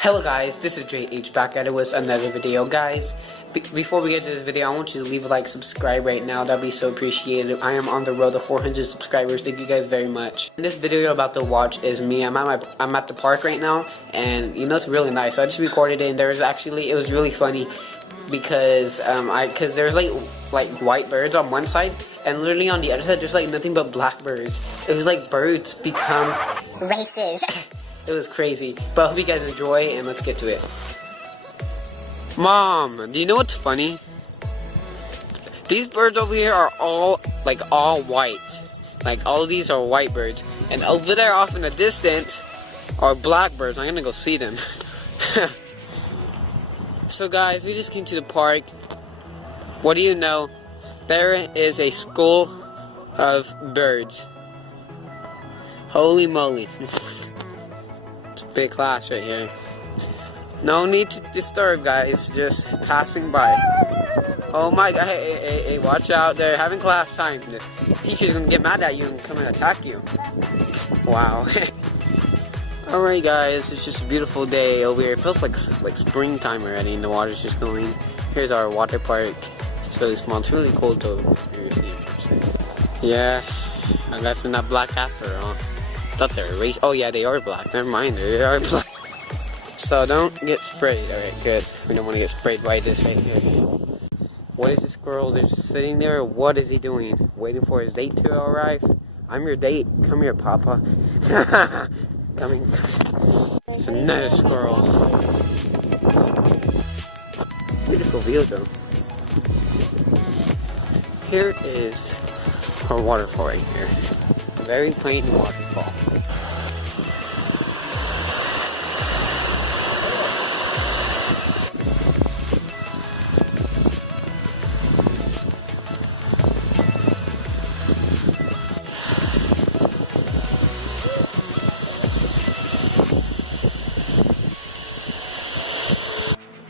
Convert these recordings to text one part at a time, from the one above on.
Hello guys, this is JH back at it with another video. Guys, before we get to this video, I want you to leave a like, subscribe right now. That'd be so appreciated. I am on the road to 400 subscribers. Thank you guys very much. And this video you're about to watch is me. I'm at the park right now, and you know it's really nice. So I just recorded it, and it was really funny because there's like white birds on one side, and literally on the other side there's like nothing but black birds. It was like birds become races. It was crazy, but I hope you guys enjoy, and let's get to it. Mom, do you know what's funny? These birds over here are all white. Like, all of these are white birds. And over there off in the distance are black birds. I'm gonna go see them. So guys, we just came to the park. What do you know? There is a school of birds. Holy moly. Big class right here. No need to disturb, guys. Just passing by. Oh my god! Hey! Watch out! They're having class time. The teacher's gonna get mad at you and come and attack you. Wow. Alright, guys. It's just a beautiful day over here. It feels like springtime already, and the water's just going. Here's our water park. It's really small. It's really cold though. Yeah. I guess they're not black after all. Thought they were race. Oh yeah, they are black. Never mind, they are black. So don't get sprayed. Alright, good. We don't want to get sprayed by this right here. What is this squirrel just sitting there? What is he doing? Waiting for his date to arrive? I'm your date. Come here, Papa. Coming. It's another squirrel. Beautiful view though. Here is our waterfall right here. Very quaint waterfall.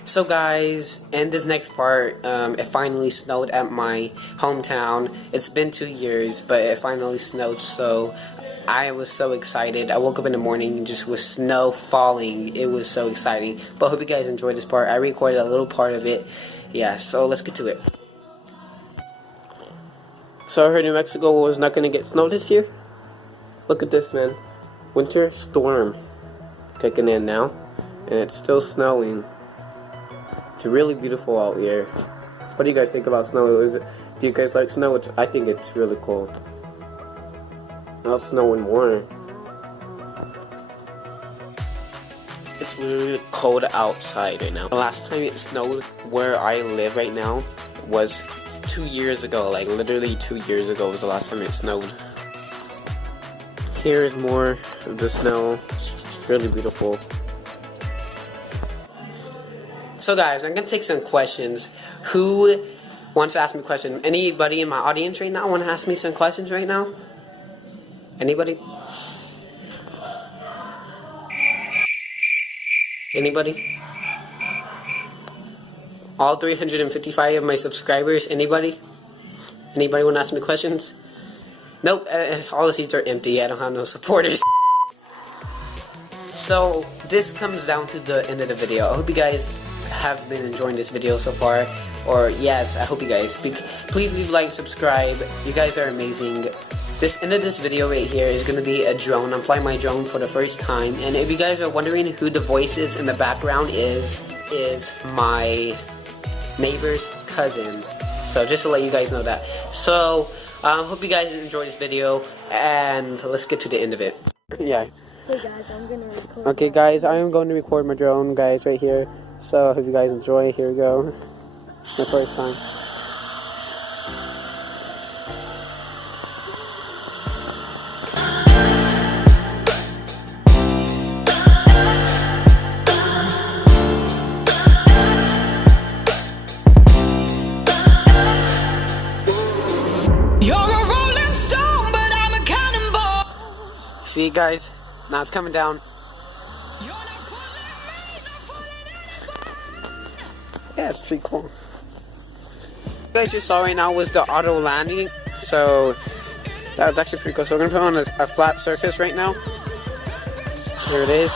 So guys, in this next part, it finally snowed at my hometown. It's been 2 years, but it finally snowed, so I was so excited. I woke up in the morning just with snow falling. It was so exciting. But I hope you guys enjoyed this part. I recorded a little part of it. Yeah, so let's get to it. So I heard New Mexico was not going to get snow this year. Look at this, man. Winter storm kicking in now, and it's still snowing. It's really beautiful out here. What do you guys think about snow? Do you guys like snow? I think it's really cool. Now it's snowing more. It's literally cold outside right now. The last time it snowed where I live right now was 2 years ago. Like literally 2 years ago was the last time it snowed. Here is more of the snow. It's really beautiful. So guys, I'm gonna take some questions. Who wants to ask me a question? Anybody in my audience right now want to ask me some questions right now? Anybody? Anybody? All 355 of my subscribers? Anybody? Anybody want to ask me questions? Nope, all the seats are empty. I don't have no supporters. So this comes down to the end of the video. I hope you guys have been enjoying this video so far, or yes, I hope you guys. Please leave a like, subscribe. You guys are amazing. This end of this video right here is gonna be a drone. I'm flying my drone for the first time, and if you guys are wondering who the voices in the background is my neighbor's cousin. So just to let you guys know that. So hope you guys enjoyed this video, and let's get to the end of it. Yeah. Hey guys, I'm gonna record. Okay guys, I am going to record my drone, guys, right here. So I hope you guys enjoy. Here we go. My first time. You're a rolling stone, but I'm a cannonball. See guys, now it's coming down. Yeah, it's pretty cool. What you guys just saw right now was the auto landing, so that was actually pretty cool. So we're gonna put on a flat surface right now. Here it is.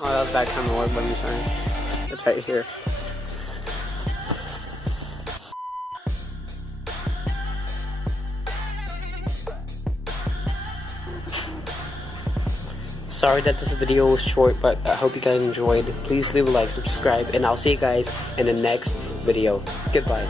Oh, that was bad camera work, but I'm sorry. It's right here. Sorry that this video was short, but I hope you guys enjoyed. Please leave a like, subscribe, and I'll see you guys in the next video. Goodbye.